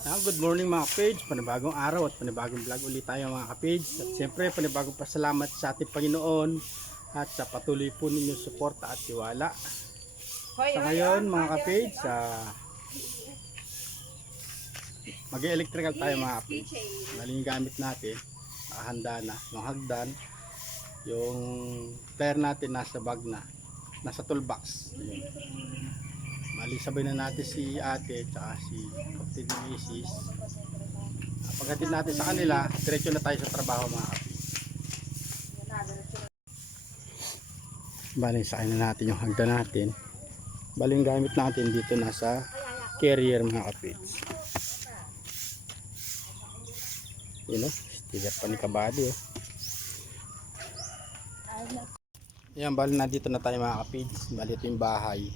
Good morning mga kapage, panibagong araw at panibagong vlog ulit tayo mga kapage. At siyempre panibagong pasalamat sa ating Panginoon at sa patuloy po ninyong suporta at tiwala. Sa ngayon mga kapage, mag-electrical tayo mga kapage. Maling gamit natin, nakahanda na yung hagdan, yung player natin nasa bag na, nasa toolbox. Mali sabay na natin si ate at si Captain Mrs. Pagdating natin sa kanila, diretso na tayo sa trabaho mga kapatid. Bali, sakay na natin yung hagdan natin. Bali, yung gamit natin dito nasa carrier mga kapatid. Yun o, sticker pa ni Kabady o. Yan, bali na dito na tayo mga kapatid. Bali, ito yung bahay.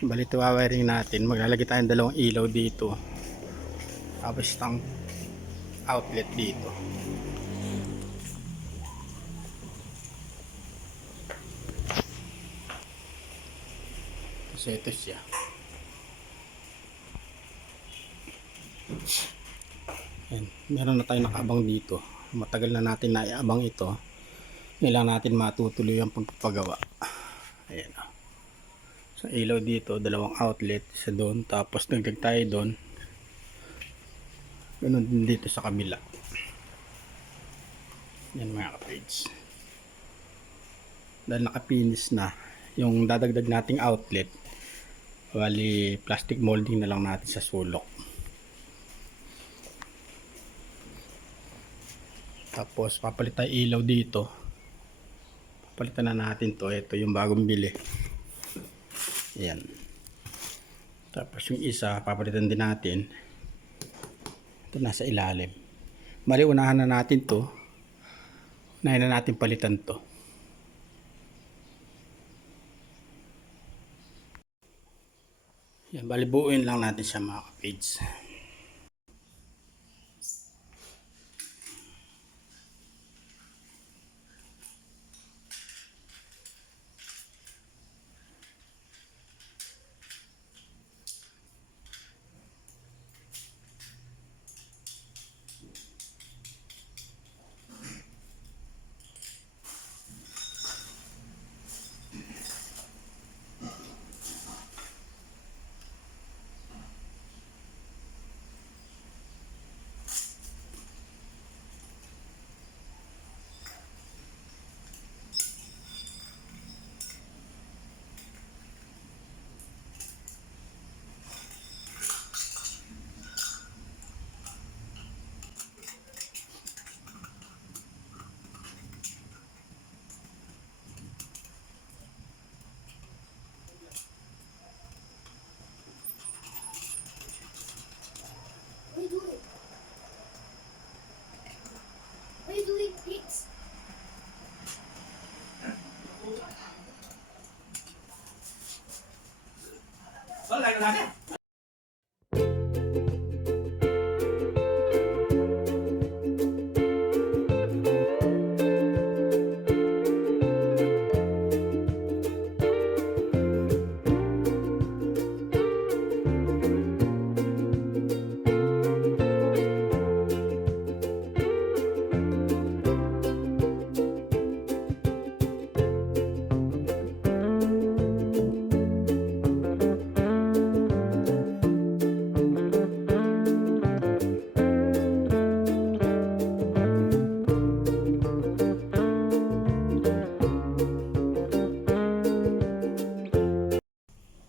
Bali, ito wiring natin. Maglalagay tayong dalawang ilaw dito. Tapos itong outlet dito. Kasi ito siya. Ayan, meron na tayong nakaabang dito. Matagal na natin naiabang ito. Kailangan natin matutuloy ang pagpapagawa. Ayan o. Sa ilaw dito, dalawang outlet, isa doon, tapos nagdag tayo doon. Ganun din dito sa kabila. Yan mga kapage. Dahil nakapinis na yung dadagdag nating outlet, bali plastic molding na lang natin sa sulok. Tapos papalit tayo ilaw dito. Papalitan na natin to. Ito yung bagong bili. Ayan. Tapos yung isa papalitan din natin. Ito nasa ilalim. Bali unahan na natin to. Unahin na natin palitan to. Yan, bali buuin lang natin siya mga kapage.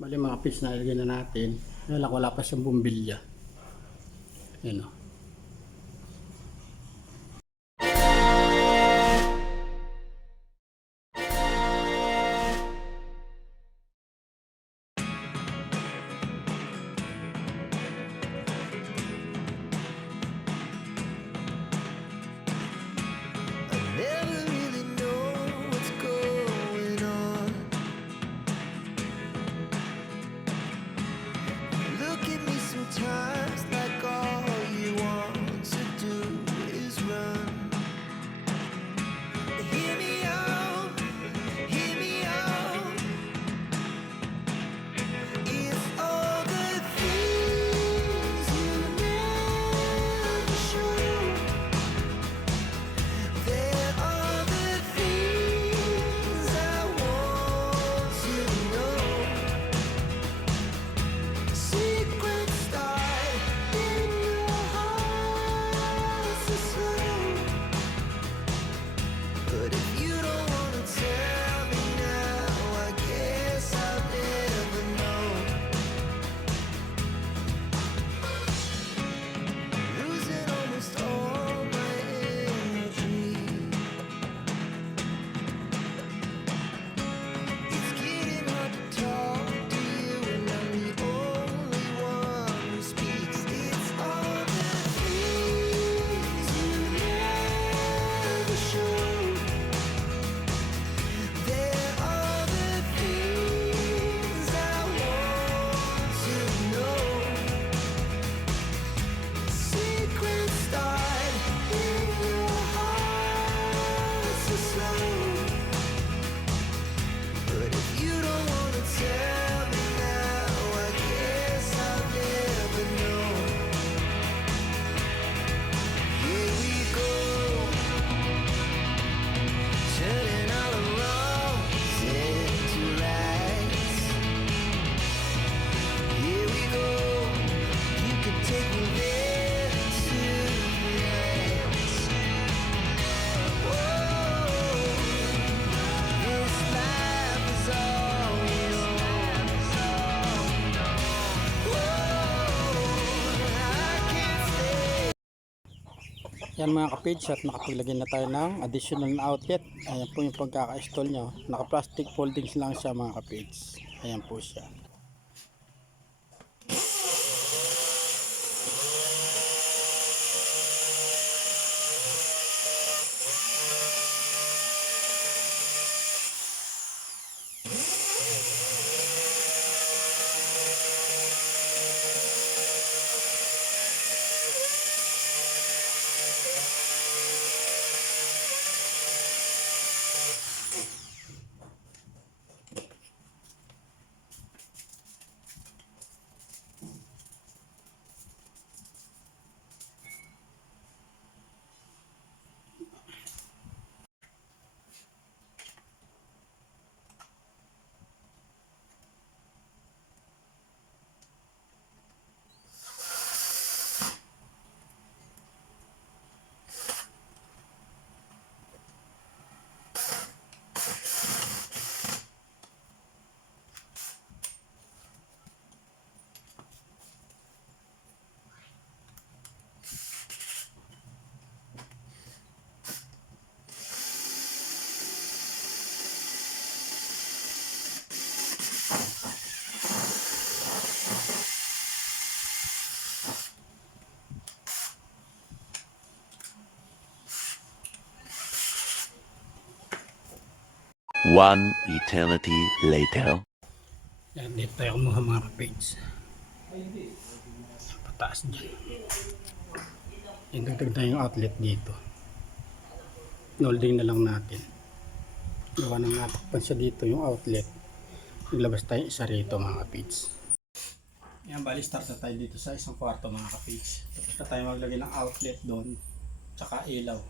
Bali mga fish na ilagay na natin. Wala pa siyang bumbilya. Yan o. Times like all you Yan mga kapage, at nakapaglagay na tayo ng additional na outlet. Ayan po yung pagkaka-install nyo. Naka plastic foldings lang siya mga kapage. Ayan po siya. One eternity later. Yan, dito tayo kumuha mga kapage. Pataas dyan. Indagdag na yung outlet dito. Molding na lang natin. Gawa ng natakpan siya dito yung outlet. Naglabas tayo isa rito mga kapage. Yan, bali start na tayo dito sa isang kwarto mga kapage. Tapos na tayo maglagay ng outlet doon. Tsaka ilaw.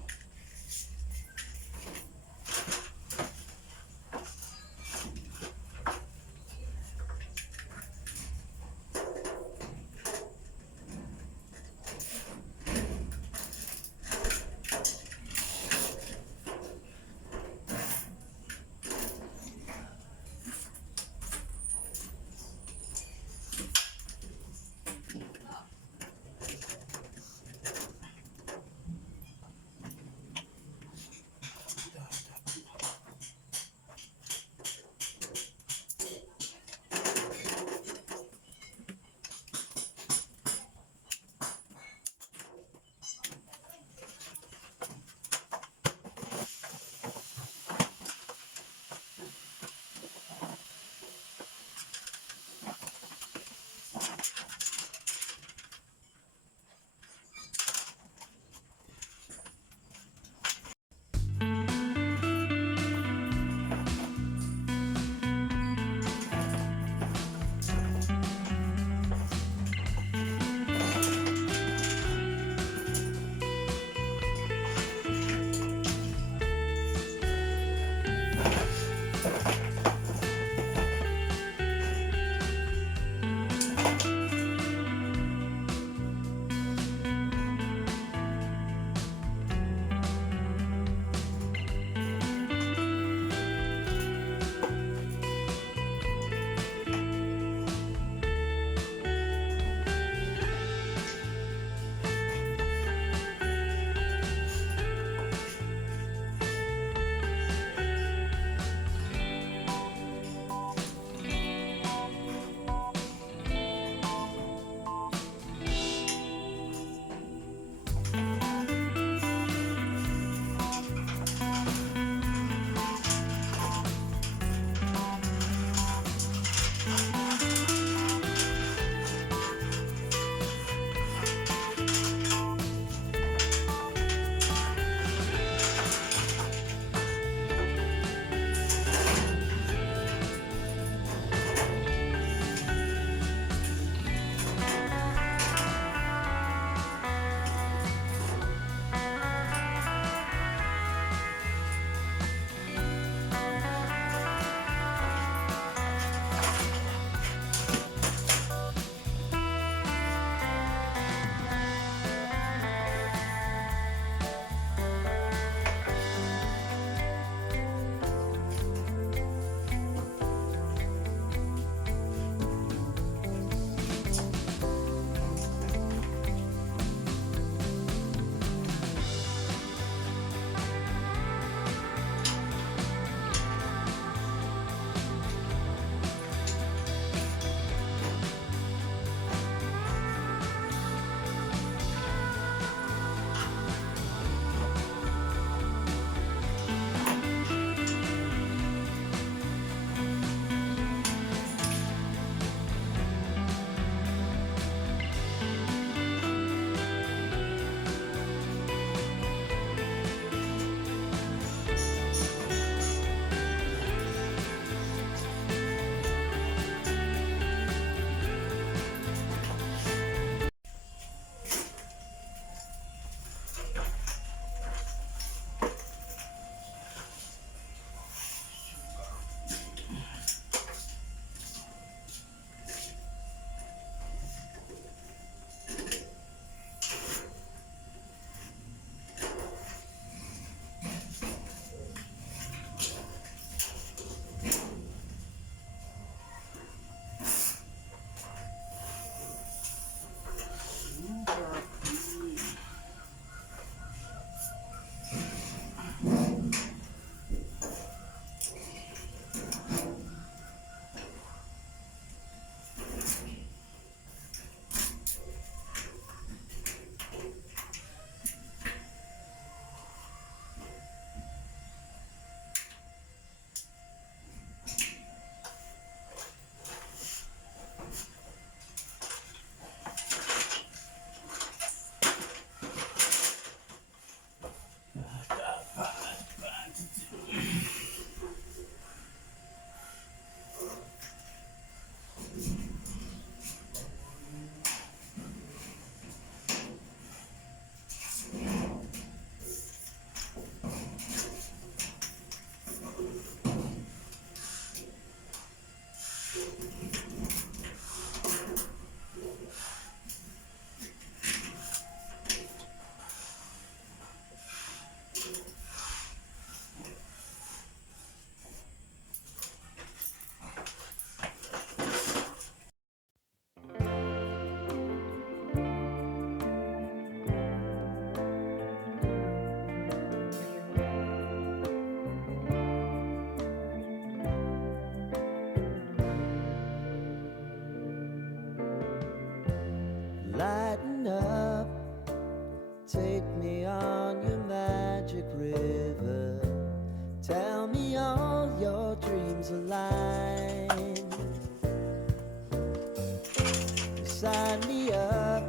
sign me up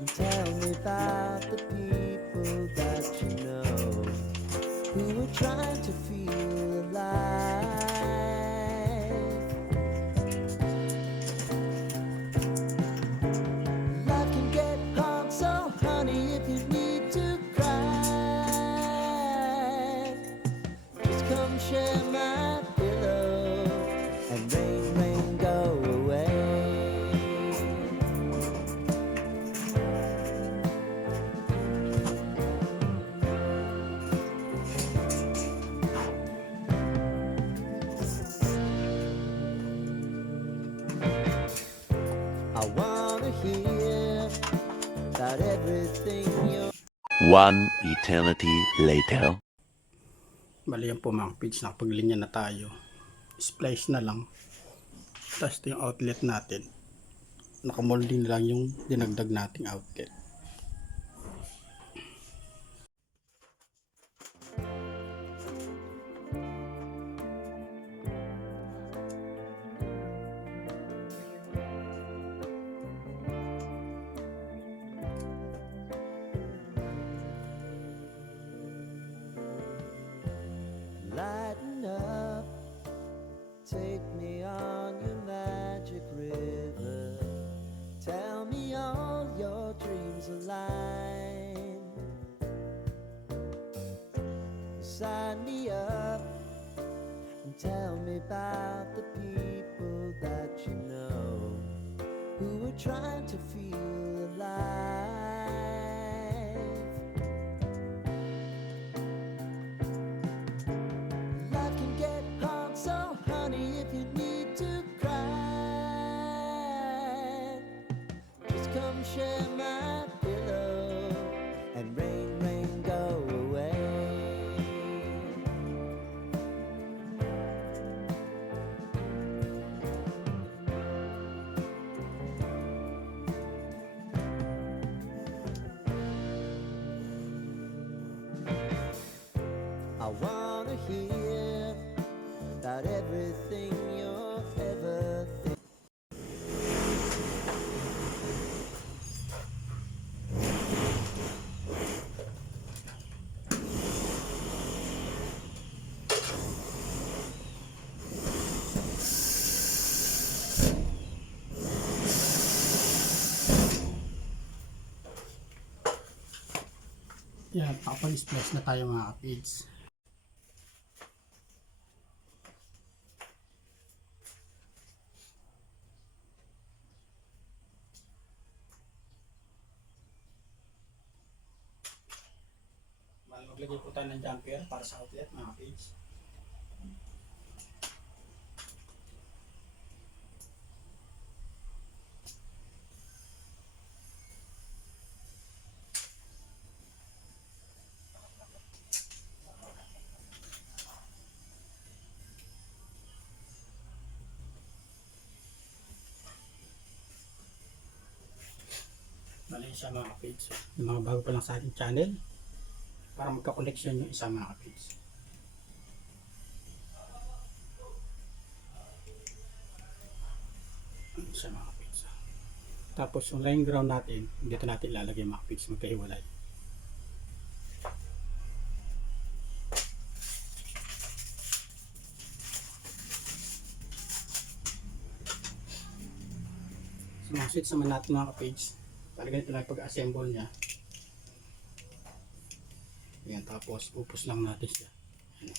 and tell me about the people that you know who are trying to feel alive. Life can get hard, so honey, if you need to cry, just come share my pillow and rain, rain, go away. I wanna hear about everything you're One eternity later. Bali yan po mga page, nakapaglinya na tayo. Splice na lang. Tapos ito yung outlet natin. Nakamolding na lang yung dinagdag nating outlet. lighten up. Take me on your magic river. Tell me all your dreams align. Sign me up and tell me about the people that you know who are trying to feel alive. Life can get hard, so honey, if you need to cry, just come share my pillow and rain, rain, go away. I wanna hear about everything you're ever thinking. Yan, pakapag-splice na tayo mga kapids. Maglagay po tayo ng jumper para sa outlet mga kapids. Bali siya mga kapids. Yung mga bago pa lang sa ating channel, para magka-connection yung isa mga kapids. Ano siya mga kapids. Tapos yung line ground natin, dito natin ilalagay mga kapids, magkahiwalay. So mga switch naman natin mga kapids, para ganito lang pag-assemble niya. Yan, tapos upos lang natin siya. Yan.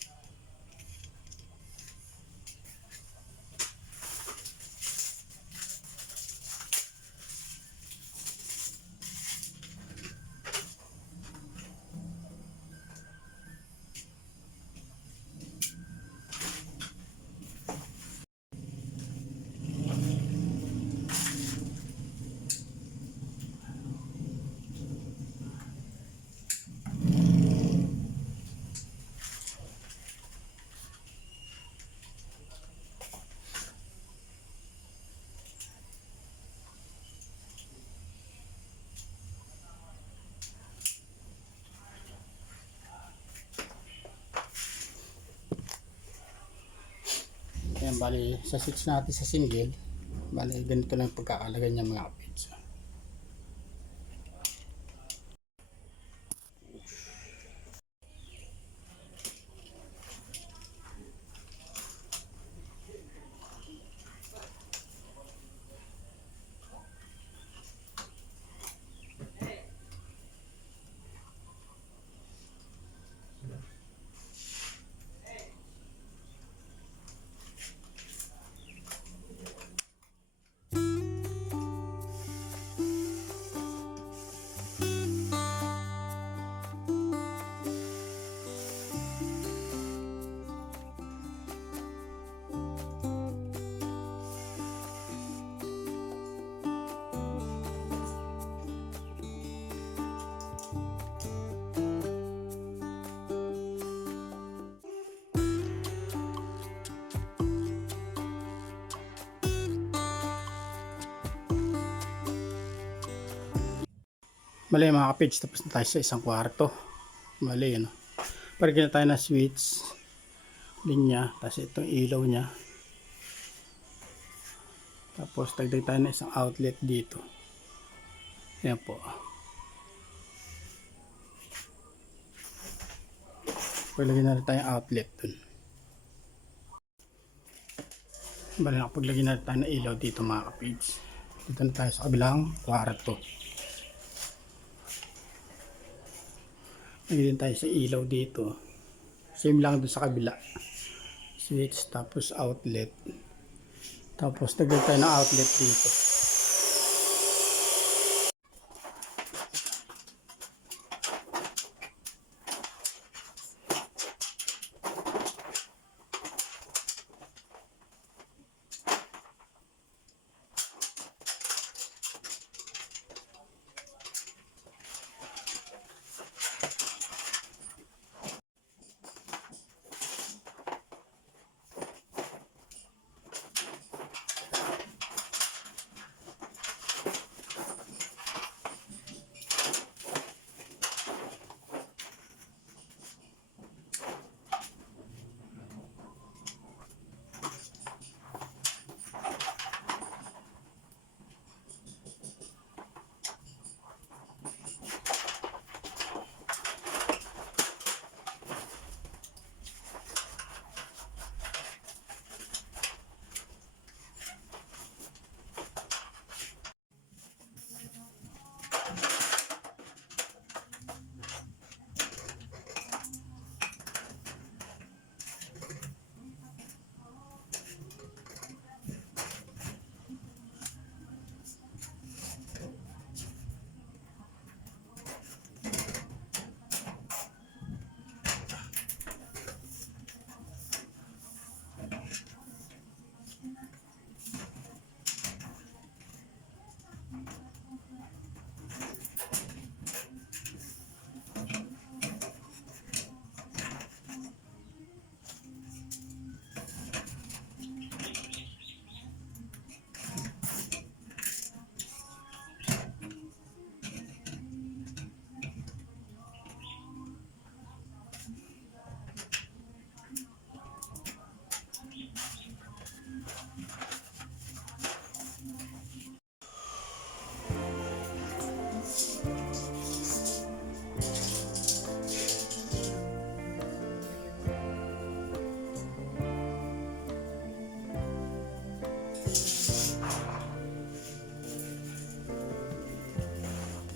Ayan, bali sa switch natin sa single, Bali, ganito lang yung pagkakalagay niya mga kapids. Mali mga kapids, tapos na tayo sa isang kwarto. Mali, ano. Parigyan na tayo ng switch, linya, tapos itong ilaw niya. Tapos tagdag tayo ng isang outlet dito. Ayan po. Paglagyan na rin tayong outlet dun. Bali, nakapaglagyan na rin tayo ng ilaw dito mga kapids. Dito na tayo sa kabilang kwarto. Lagyan tayo sa ilaw dito. Same lang doon sa kabila. Switch, tapos outlet. Tapos dagdag tayo ng outlet dito.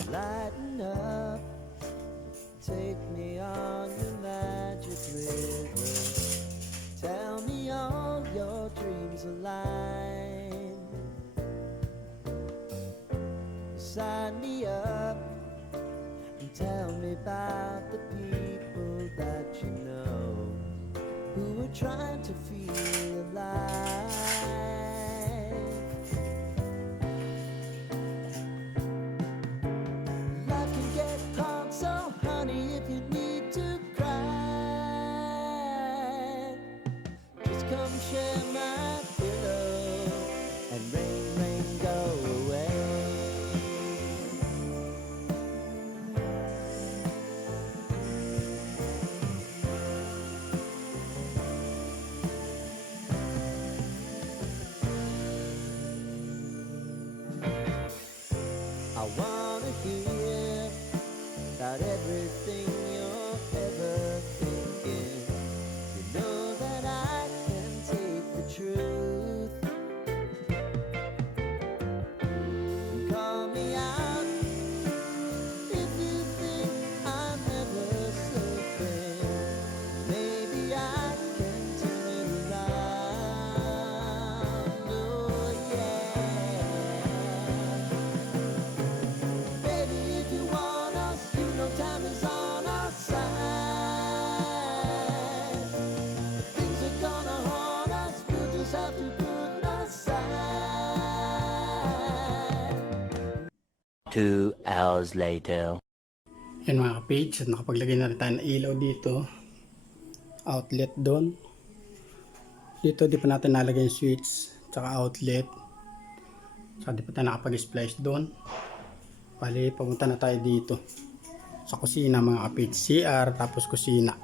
Lighten up, take me on your magic river. Tell me all your dreams align. Sign me up and tell me about the people that you know who are trying to feel alive. Life can get hard, so honey, if you need to cry, just come share my pillow and rain, rain, go away. I wanna hear about everything you're ever thinking. You know that I can take the truth and call me out if you think I'm never slipping. Maybe I can turn it around. Oh yeah. Baby, if you want us, you know time is on our side. Things are gonna haunt us, we'll just have to put aside. 2 hours later. Yan mga kapage, at nakapaglagay na rin tayo ng ilaw dito. Outlet doon. Dito di pa natin nalagay yung switch, tsaka outlet. Tsaka di pa tayo nakapag-splice doon. Bali, papunta na tayo dito. Sa kusina mga kapage. CR, tapos kusina.